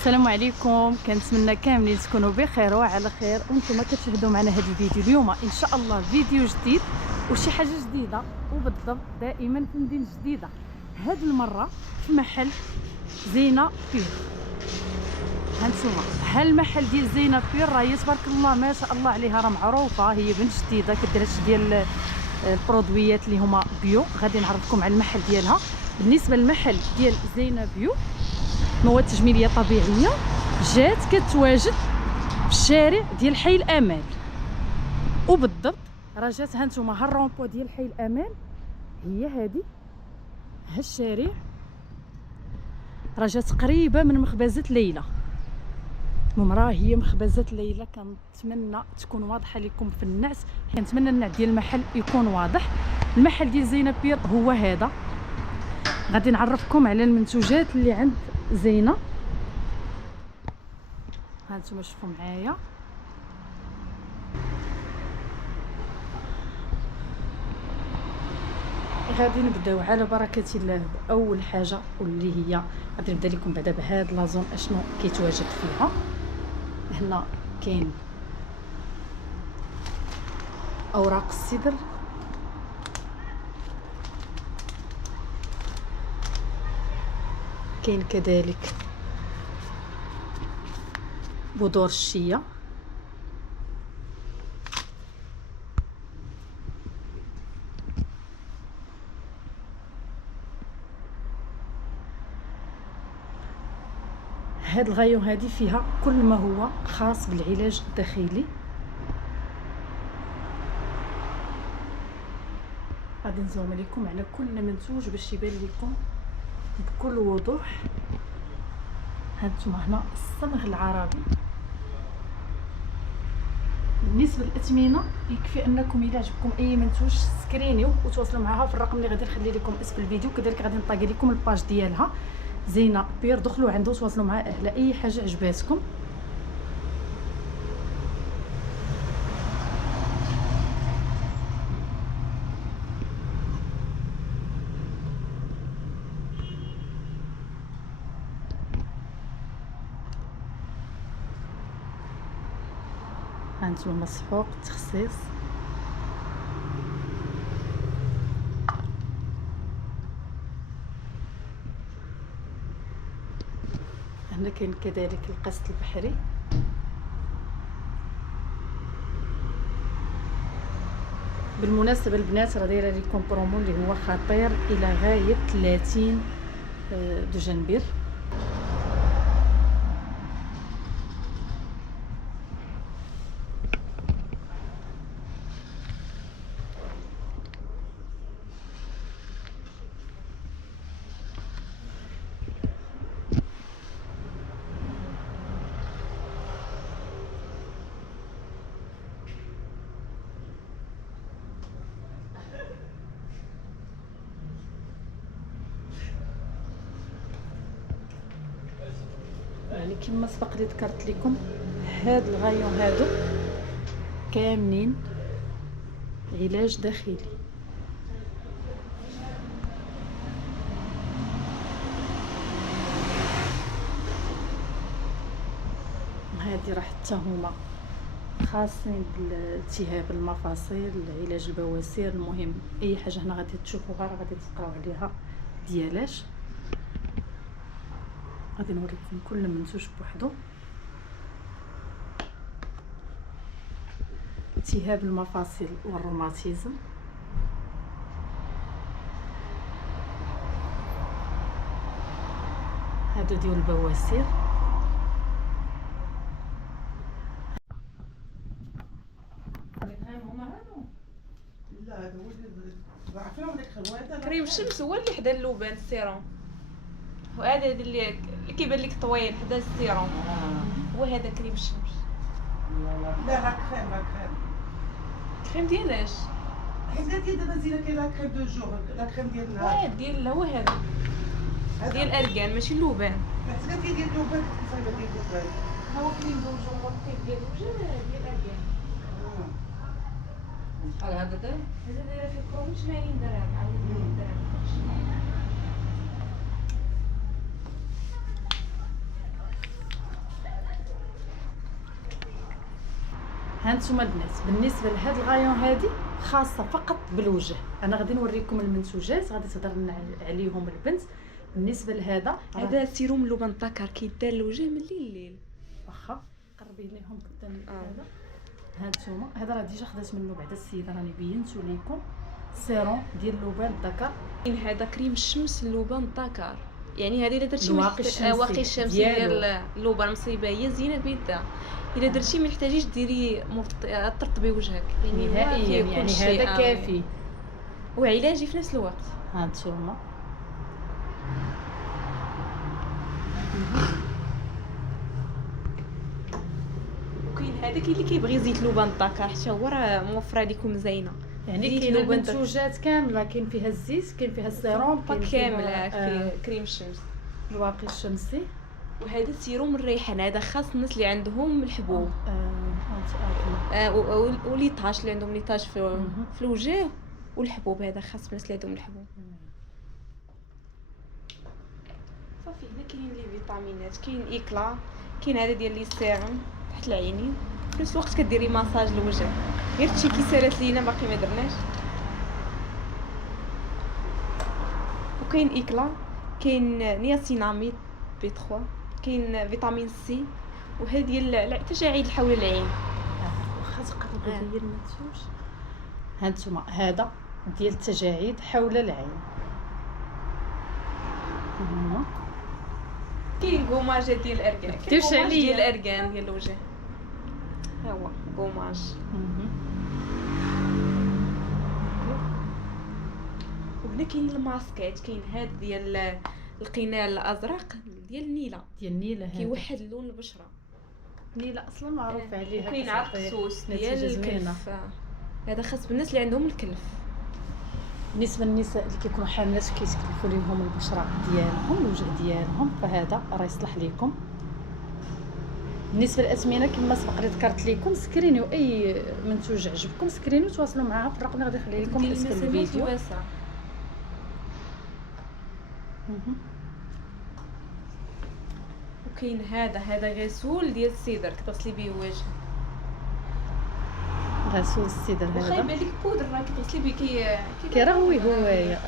السلام عليكم، كنتمنى كاملين تكونوا بخير وعلى خير وانتم كتشاهدوا معنا هذا الفيديو. اليوم ان شاء الله فيديو جديد وشي حاجه جديده، وبالضبط دائما في مدينه جديده، هذه المره في محل زينه بير. هانتوما هالمحل ديال زينه بير راهي تبارك الله ما شاء الله عليها، راه معروفه، هي بنت جديده كدير هادشي ديال البرودويات اللي هما بيو. غادي نعرفكم على المحل ديالها. بالنسبه للمحل ديال زينه بيو، مواد تجميليه طبيعيه، جات كتواجد في الشارع ديال حي الامان، وبالضبط راه جات هانتوما هالرومبو ديال حي الامان، هي هادي هالشارع، راه جات قريبه من مخبزه ليلى. المهم راه هي مخبزه ليلى، كنتمنى تكون واضحه لكم في النعت، كنتمنى النعت ديال المحل يكون واضح. المحل ديال زينه بير هو هذا. غادي نعرفكم على المنتوجات اللي عند زينه. هانتوما شوفوا معايا، غادي نبداو على بركه الله باول حاجه، واللي هي غادي نبدا لكم بعدا بهاد لازون اشنو كيتواجد فيها. هنا كاين اوراق السدر، كاين كذلك بذور الشيا، هاد الغايو هادي فيها كل ما هو خاص بالعلاج الداخلي. غادي نزوم لكم على كل منتوج باش يبان لكم بكل وضوح. هانتوما هنا الصمغ العربي. بالنسبه للاثمنه يكفي انكم الى عجبكم اي منتوج سكرينيو وتواصلوا معها في الرقم اللي غادي نخلي لكم اسفل الفيديو، كذلك غادي نطاقي لكم الباج ديالها زينه بير، دخلوا عنده وتواصلوا معها على اي حاجه عجباتكم. هانتوما مسحوق التخصيص، هنا كاين كذلك القسط البحري. بالمناسبه البنات راه دايره لكم برومو اللي هو خطير الى غايه 30 دجنبر. يعني كما سبق لي ذكرت لكم، هاد الغايون هادو كاملين علاج داخلي. هادي راه حتى هما خاصين بالالتهاب المفاصل، علاج البواسير. المهم اي حاجه هنا غادي تشوفوها راه غادي تلقاو عليها ديالاش. غادي نوريكم كل منتوج بوحدو. التهاب المفاصل والروماتيزم، هادو ديال البواسير. كريم الشمس هو اللي حدا اللوبان السيروم، وهذا اللي كيبان لك طويل حدا السيروم، هو هذا كريم الشمس. لا لا كريم، لا كريم. كريم ديالاش؟ حيت هادي دابا زينه كاين لا كريم دو جور، لا كريم ديال النهار. ديال هو هذا ديال الاركان ماشي اللوبان. حيت هادي ديال اللوبان صايبه ديال اللوبان. هو كريم دو جور والطيب ديال الوجه ديال الاركان. شحال هذا داير؟ هذا دايره في الكروم 80 درهم، عاود 80 درهم. هانتوما البنات بالنسبه لهاد الغايون هادي خاصه فقط بالوجه. انا غادي نوريكم المنتوجات غادي تهضر لنا عليهم البنت. بالنسبه لهذا هذا سيروم لبن الذكر كيدار الوجه من الليل. واخا قربي ليهم قدام هذا. هانتوما هذا راه ديجا خدات منه بعدا السيده، راني بينتو ليكم سيروم ديال لبان الذكر. كاين هذا كريم الشمس لبن الذكر، يعني هذه الا درتي الواقي الشمسي واقي الشمسي ديالو. ديال اللبن مصيبه هي زينه بيدها. الا درتي ما تحتاجيش ديري ترطبي وجهك، يعني هو نهائيا فيه يعني كل شيء، هذا كافي. وعلاجي في نفس الوقت. هانتوما وكاين هذا كاين اللي كيبغي زيت لبن الذكر حتى هو راه موفره لكم زينه. يعني زيت كاين لبن الذكر. المنتوجات كامله، كاين فيها الزيت، كاين فيها السيروم، كاين كامله فيها في كريم الشمس. الواقي الشمسي. وهذا سيروم الريحان، هذا خاص الناس اللي عندهم الحبوب هانتوما وليطاج اللي عندهم ليطاج في الوجه، والحبوب هذا خاص الناس اللي عندهم الحبوب. صافي هنا كاينين لي فيتامينات، كاين ايكلا، كاين هذا ديال لي سيروم تحت العينين، في نفس الوقت كديري ماساج للوجه. غير تشيكي سالات لينا باقي ما درناش. وكاين ايكلا، كاين نياسيناميد بي 3، كاين فيتامين سي، وهذه ديال التجاعيد اللي حول العين. واخا تقربي ليا المنتوج. هانتوما هذا ديال التجاعيد حول العين. هما كاين كوماج ديال الاركان، ديرش كاين كوماج عليا. ديال الاركان ديال الوجه، ها هو كوماج. وهنا كاين الماسكات، كاين هاد ديال القناع الازرق ديال النيله، ديال النيله هذا كيوحد لون البشره. النيله اصلا معروف عليها. وكاين عرق سوس نتيجة ديال زوينة. الكلف، هذا خاص بالناس اللي عندهم الكلف. بالنسبه للنساء اللي كيكونوا حاملات كيتكلفوا ليهم البشره ديالهم الوجه ديالهم، فهذا راه يصلح لكم. بالنسبه للاثمنه كما سبق لي ذكرت لكم، سكرينيو اي منتوج عجبكم سكرينيو تواصلوا معها في الرقم اللي غادي نخليه لكم في اسفل الفيديو. وكاين هذا غسول ديال السيدر كتغسلي به الوجه. غسول السيدر واخا هذا يبان لك بودر راه كتغسلي به كيرغوي هوايه.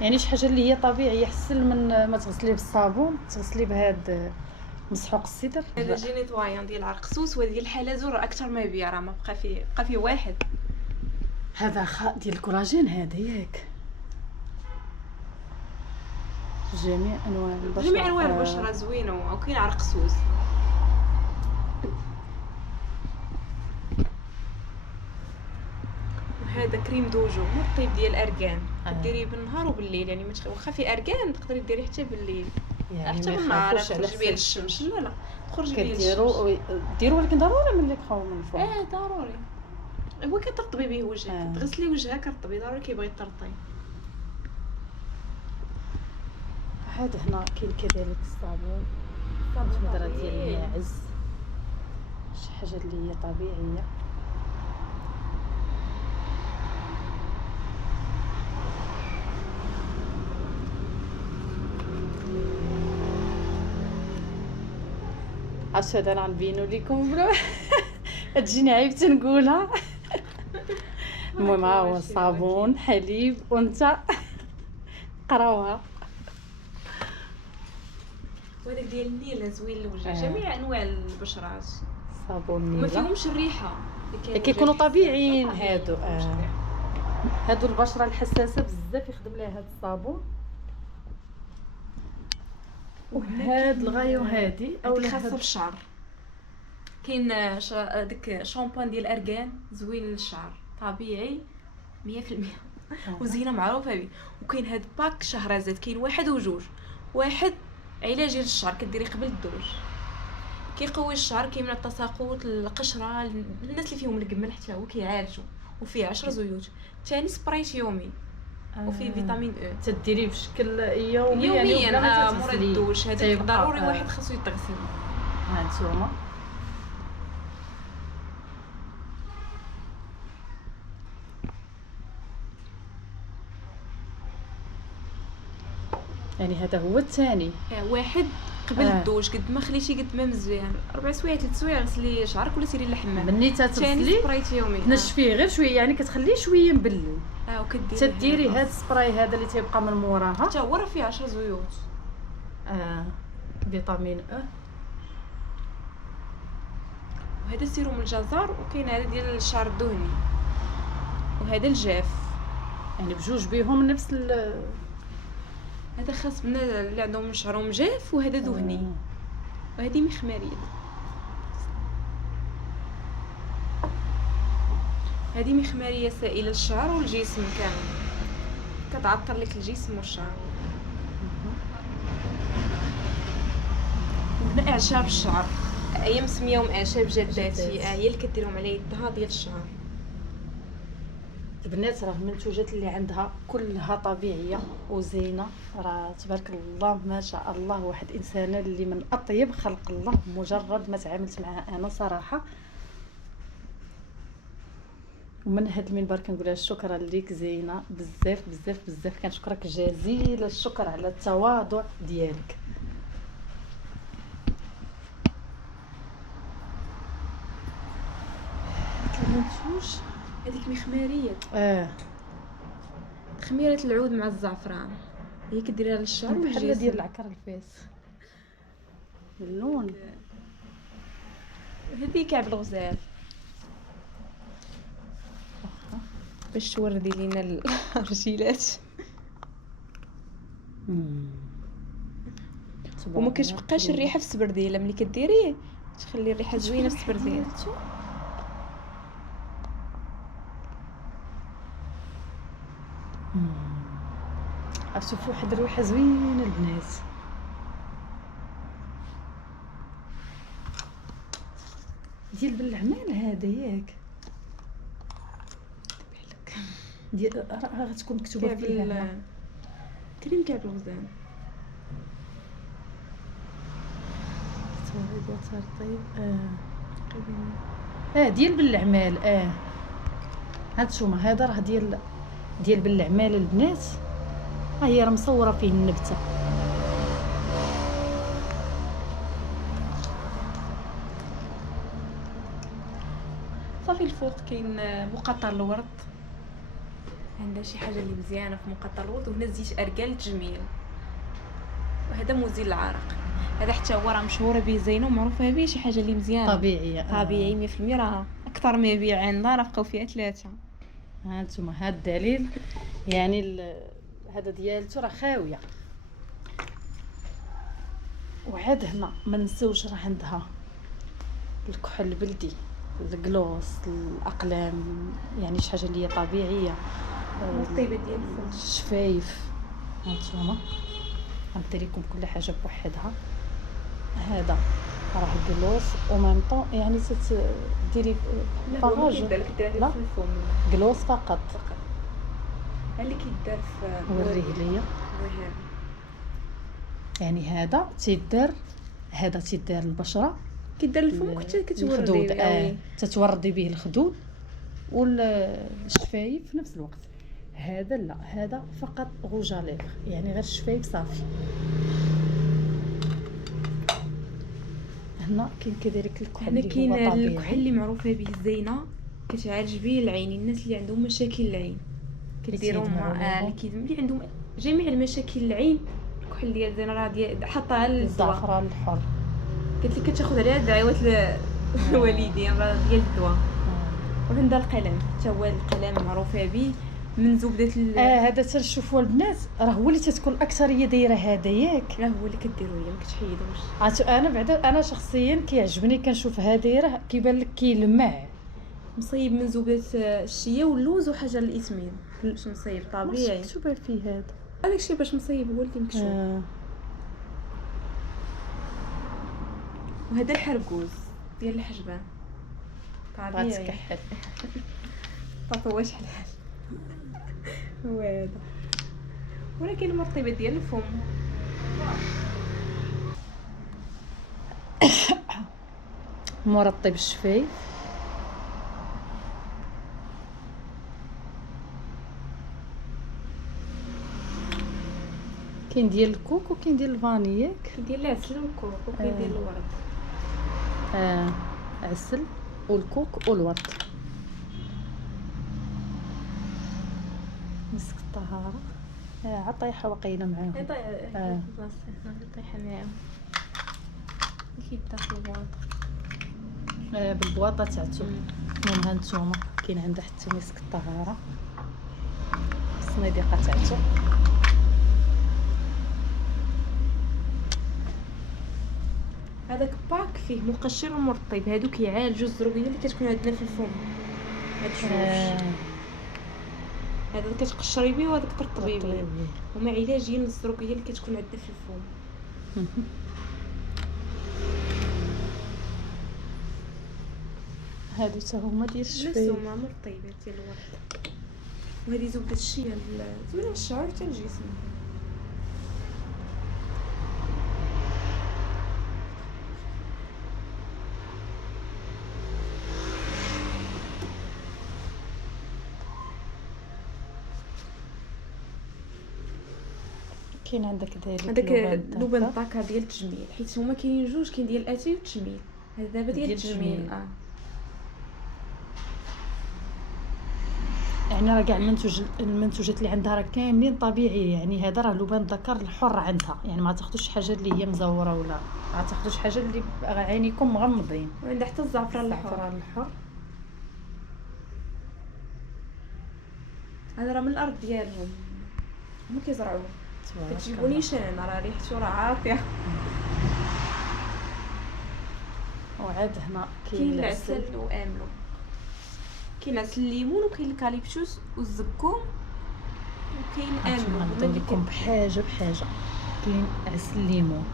يعني شي حاجه اللي هي طبيعيه احسن من ما تغسليه بالصابون، تغسليه بهاد مسحوق السيدر. هذا جينيتوايان ديال العرق سوس، وديال الحلزون راه اكثر ما يبيع، راه ما بقى فيه واحد. هذا ديال الكولاجين هذا ياك. جميع انواع البشره، جميع انواع البشره زوينه. وكاين عرق سوس. وهذا كريم دوجو الطيب ديال الاركان، كديريه بالنهار وبالليل، يعني واخا في اركان تقدري ديريه حتى بالليل، يعني حتى ما بالنهار يخافوش على تخرج بيه للشمس. لا تخرج بيه للشمس. ديروا ولكن ضروري ملي تخاو من الفوق. ضروري. هو كترطبي به وجهك، تغسلي وجهك كرطبي، ضروري كيبغي يطرطي. هذا هنا كاين كذلك الصابون مدرة ديال الماعز، شي حاجه اللي هي طبيعيه. عرفتوا هذا غنبينو لكم بلا تجيني عيبت نقولها. المهم ها هو صابون حليب وانت قراوها. وهذاك ديال النيله زوين للوجه. جميع انواع البشرات، صابون ما نيله فيهمش الريحه، كيكونوا طبيعيين هادو. هادو البشره الحساسه بزاف يخدم لها هاد الصابون. وهاد الغايو هادي او خاصه بالشعر. كاين داك شامبان ديال الاركان زوين للشعر، طبيعي 100%، وزينه معروفه به. وكاين هاد باك شهرزاد، كاين واحد وجوج. واحد علاجي للشعر كديري قبل الدوش، كيقوي الشعر، كيمنع التساقط، القشره، الناس اللي فيهم القمل حتى هو كيعالجو، وفيه 10 زيوت. ثاني سبرايت يومي، وفيه فيتامين او. تديريه بشكل يومي يوميا يعني مورا الدوش. هذاك ضروري واحد خاصو يتغسل. هانتوما يعني هذا هو الثاني. واحد قبل آه. الدوش قد ما خليتي قد ما مزيان 4 سوايع 3 سوايع غسلي شعرك ولا سيري للحمام. مني ثاني تغسلي سبرايتي يومي تنشفيه غير شويه، يعني كتخليه شويه مبلل، وكديري تديري هاد السبراي هذا اللي تيبقى من موراها. حتى هو راه فيه 10 زيوت. فيتامين وهذا سيروم الجزر، وكاين هذا ديال الشعر الدهني، وهذا الجاف. يعني بجوج بيهم نفس هذا خاص بنا اللي عندهم شعرهم جاف، وهذا دهني. وهذه مخماريه. هذه مخماريه سائله للشعر والجسم كامل، كتعطر لك الجسم والشعر. وهنا اعشاب الشعر، هي مسمياهم اعشاب جداتي، هي اللي كديرهم على يدها ديال الشعر. البنات راه المنتوجات اللي عندها كلها طبيعيه وزينه، راه تبارك الله ما شاء الله. واحد انسانه اللي من اطيب خلق الله، مجرد ما تعاملت معها انا صراحه. ومن هاد المنبر كنقولها شكرا ليك زينه، بزاف بزاف بزاف كنشكرك جزيل الشكر على التواضع ديالك. المنتوج هذيك مخماريه، خميره العود مع الزعفران، هي كديريها للشعر بحال والجسم. ديال العكر الفاس اللون. هذه كعب الغزال باش توردي لينا الرجيلات. وما كتبقاش الريحه في السبرديله ملي كديريه، تخلي الريحه زوينه في السبرديله. شوفوا واحد الريحه زوينه البنات. ديال بالعمال هذا ياك ديال راه غتكون مكتوبه فيها كريم كعب الغزال. طيب ديال بالعمال. هاد شوما هذا راه ديال بالعمال البنات، ها هي راه مصوره فيه النبته. صافي الفوق كاين مقطر الورد، عندها شي حاجه اللي مزيانه في مقطر الورد. وهنا زيت اركان التجميل، وهذا مزيل العرق. هذا حتى هو راه مشهوره به زينه ومعروفه به، شي حاجه اللي مزيانه طبيعيه طبيعي 100%. راه اكثر ما يبيع عندنا راه بقاو فيها 3. هانتوما هاد الدليل، يعني هذا ديالته راه خاويه. وعاد هنا ما نساوش راه عندها الكحل البلدي، الجلوس، الاقلام، يعني شي حاجه اللي هي طبيعيه. الطيبه ديال الفم، الشفايف. هانتوما غندير لكم كل حاجه بوحدها. هذا راه جلوس وميم طون، يعني تديري باغاج لا في الفم جلوس فقط. اللي كيدار في وريه ليا. يعني هذا تيدار البشره، كيدار الفم حتى كتوردي به. تتوردي به الخدود والشفايف في نفس الوقت. هذا لا، هذا فقط غوج ليفر، يعني غير الشفايف صافي. هنا كاين كذلك الكحل هنا اللي كاين هو طبيعي. الكحل اللي معروفه به الزينه، كتعالج به العين. الناس اللي عندهم مشاكل العين كديروا اللي عندهم جميع المشاكل العين. الكحل ديال زينه راه ديال حطها للدواء. الزعفران الحر قلت لك كتاخذ عليها دعوات الوالدين راه ديال الدواء. وعندها القلم، حتى هو القلم معروفه به من زبده هذا تنشوفوا البنات راه هو اللي تتكون اكثريه دايره هذا ياك. راه هو اللي كديروا هي ما كتحيدوش. انا بعدا انا شخصيا كيعجبني كنشوف هذا دايره كيبان لك كيلمع، مصيب من زبده الشيه واللوز وحاجه للاسمين. باش مصيب طبيعي مكتوبه فيه هذا. هذاك الشيء باش مصيب هو اللي مكتوب. وهذا الحرقوز ديال الحجبان طبيعي. غتكحل طاطوا شحال هو هذا. ولكن المرطبه ديال الفم مرطب الشفايف. كاين ديال الكوك وكاين ديال الفاني ياك. كاين ديال العسل والكوك وكاين ديال الورد. عسل والكوك والورد. مسك الطهاره عطيحه وقيله معاهم. طيحه معاهم كيبدا في الواطه. بالبواطه تاعتو. المهم هانتوما كاين عندها حتى مسك الطهاره الصنيديقه تاعتو. هذاك باك فيه مقشر ومرطب، هادو كيعالجوا الزروقيه اللي كتكون عندنا في الفم. هاد جوج هذا اللي كتقشري بيه وهذاك ترطبي بيه، هما علاجين للزروقيه اللي كتكون عندنا في الفم. هادو حتى هما ديال الشفايف. هما مرطيبات ديال الورد. وهذه زبده الشيا زوينه للشعر حتى الجسم. كاين عندك هذاك لبن الطاكا ديال التجميل، حيت هما كاينين جوج، كاين ديال الاتاي والتجميل. هذا دابا ديال التجميل. يعني راه كاع المنتوجات اللي عندها راه كاملين طبيعيه. يعني هذا راه لبان الذكر الحر عندها، يعني ما تاخذوش حاجه اللي هي مزوره ولا ما تاخذوش حاجه اللي عينيكم مغمضين. وعندها حتى الزعفران الحر. هذا راه من الارض ديالهم، هما كيزرعوه. كتجيبونيش انا، راه ريحته راه عاطيه. وعاد هنا كاين العسل واملو، كاين عسل الليمون وكاين الكاليبتوس والزكوم وكاين املو. نعطي لكم بحاجه كاين عسل الليمون،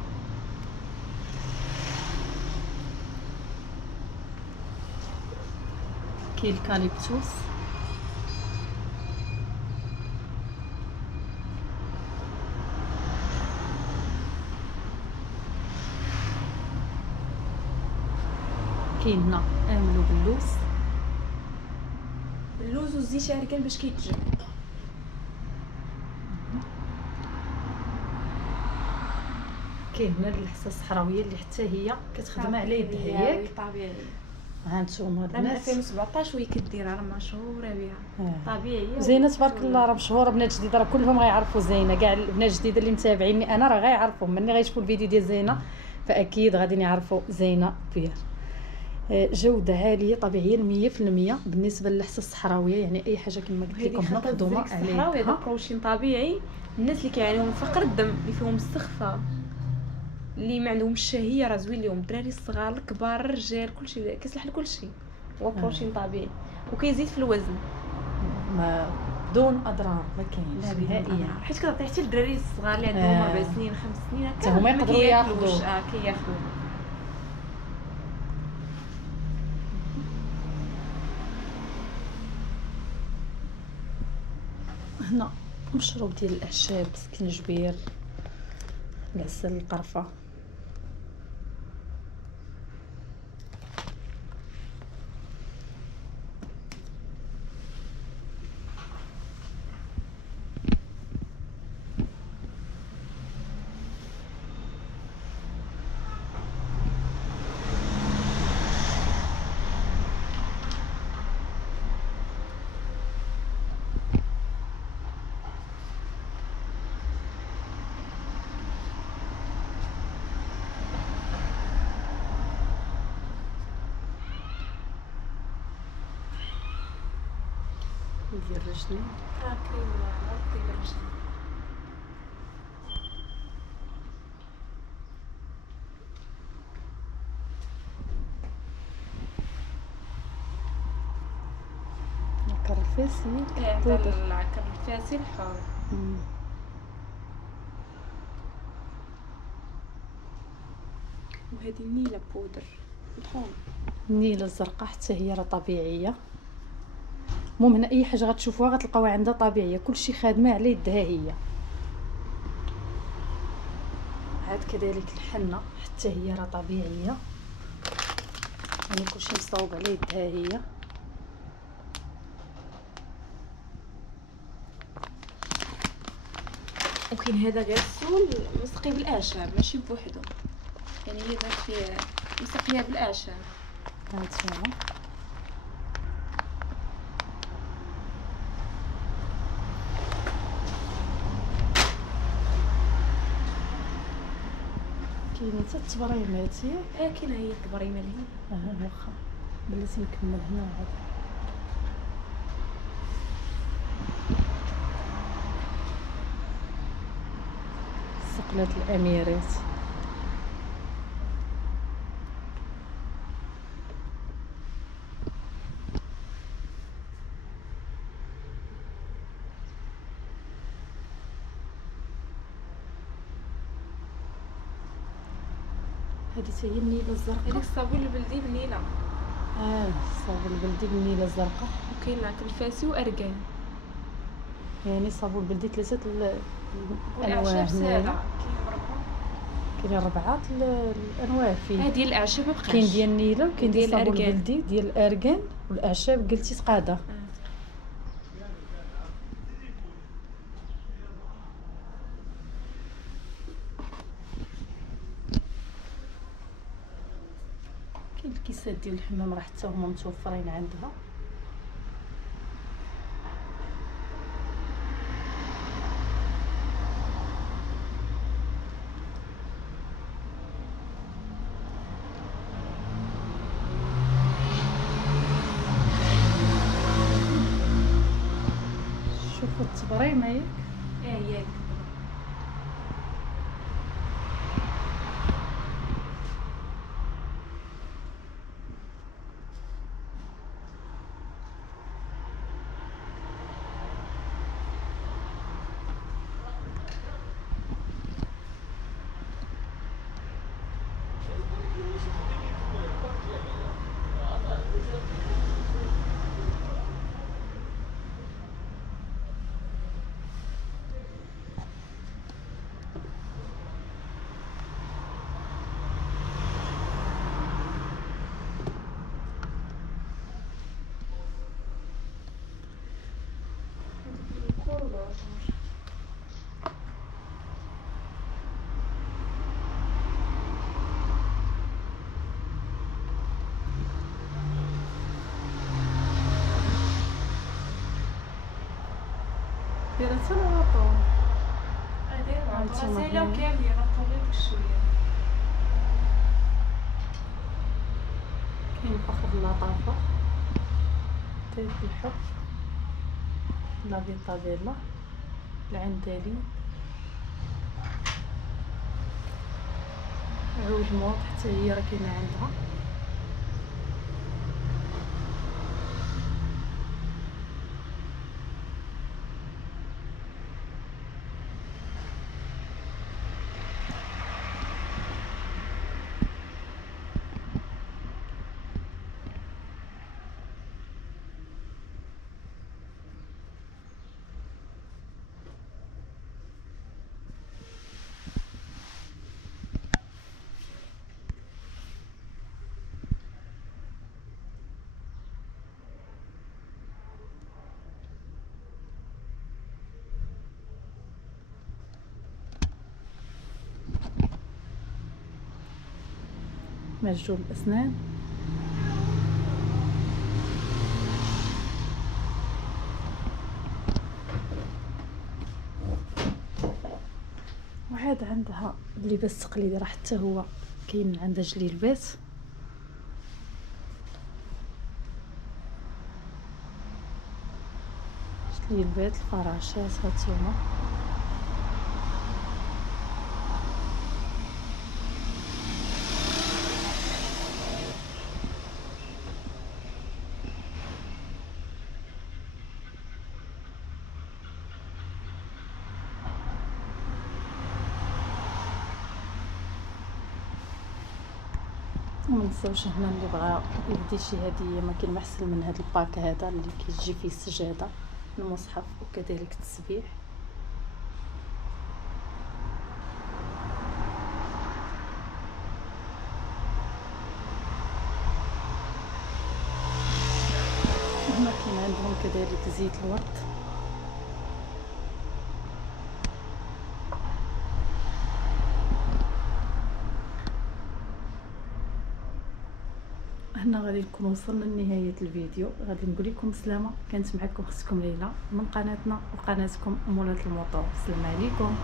كاين الكاليبتوس، كاين هنا املو اللوز والزيت عرقان باش كيتجمع. كاين هنا الحصه الصحراويه اللي حتى هي كتخدم على يدها ياك طبيعي. ها نتوما من البنات 2017 وهي كديرها، راه مشهوره بها. طبيعيه زينه تبارك الله، راه مشهوره. بنات جديده راه كلهم غيعرفوا زينه، كاع البنات الجديده اللي متابعيني انا راه غيعرفوا مني غيشوفوا الفيديو ديال زينه، فاكيد غادي يعرفوا زينه بير. جوده عاليه طبيعيه 100% بالنسبه للحصه الصحراويه. يعني اي حاجه كما قلت لكم هنا مخدومه عليها. هذا بروتين طبيعي. الناس اللي كيعانيو من فقر الدم، اللي فيهم السخفه، اللي ما عندهمش الشهيه، راه زوين لهم. الدراري الصغار الكبار الرجال كلشي كيصلح لكلشي. هو بروتين طبيعي وكيزيد في الوزن ما بدون اضرار، ما كاينش نهائيا. حيت كتعطي حتى الدراري الصغار اللي عندهم 4 سنين 5 سنين حتى هما يقدروا ياخذوه. كياخذوه. هنا مشروب ديال الاعشاب، سكنجبير، العسل، القرفه. ديال الرجلين كريم طيب الرجل. العكر الفاسي هذا العكر الفاسي الحار. وهذه النيله بودر طحون. النيله الزرقاء حتى هي راه طبيعيه. المهم هنا اي حاجه غتشوفوها غتلقاوها عندها طبيعيه، كلشي خادمه على يدها هي. عاد كذلك الحنه حتى هي راه طبيعيه، يعني كلشي مصاوب على يدها هي. وكاين هذا غير السول مسقي بالاعشاب ماشي بوحدو، يعني هي درت فيه مسقيه بالاعشاب. هانتوما كاينين حتى التبريمات ياك. كاينه هي التبريمه اللي هنا. واخا بلاتي نكمل هنا عاد. سقلات الاميرات. هذه حتى هي النيله الزرقاء. هذيك الصابون البلدي بنيله. الصابون البلدي بالنيله الزرقاء. وكاين تلفاسي واركان. يعني صابون بلدي ثلاثه والاعشاب الانواع ساده هنايا. كاين 4 الانواع فيه. هذه الاعشاب ما بقاش. كاين ديال النيله وكاين ديال ديال الصابون الأركان. البلدي ديال الاركان والاعشاب قلتي تقاده. كاين الكيسات ديال الحمام راه حتى هما متوفرين عندها. شوفوا التبريمه ياك. ياك دايره حتى الغطاء. هانتوما سايله وكاملين رطوبين بشويه. كاين فخر اللطافه طيب الحب لا فيتابيلا العندلي عود موط حتى هي راه كاينه عندها. معجون الاسنان وعاد عندها اللباس التقليدي راه حتى هو كاين عندها جليلبات. جليلبات الفراشات هانتوما وما نساوش هنا اللي بغى يدي شي هديه ما كاين ما احسن من هذا الباك هذا اللي كيجي فيه السجاده المصحف وكذلك التسبيح. هنا كاين عندهم كذلك زيت الورد وحنا غادي نكون وصلنا لنهايه الفيديو. غادي نقول لكم سلامه. كانت معكم اختكم ليلى من قناتنا وقناتكم مولات الموطور. السلام عليكم.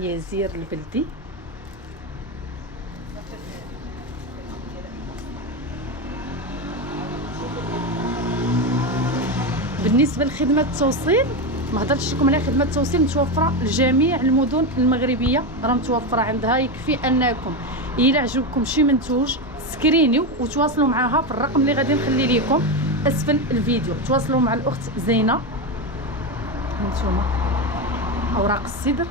يزير البلدي. بالنسبه لخدمه التوصيل ما هضرتش لكم على خدمه التوصيل متوفره لجميع المدن المغربيه، راه متوفره عندها. يكفي انكم الا عجبكم شي منتوج سكرينيو وتواصلوا معها في الرقم اللي غادي نخلي لكم اسفل الفيديو. تواصلوا مع الاخت زينه. هانتوما اوراق الصدر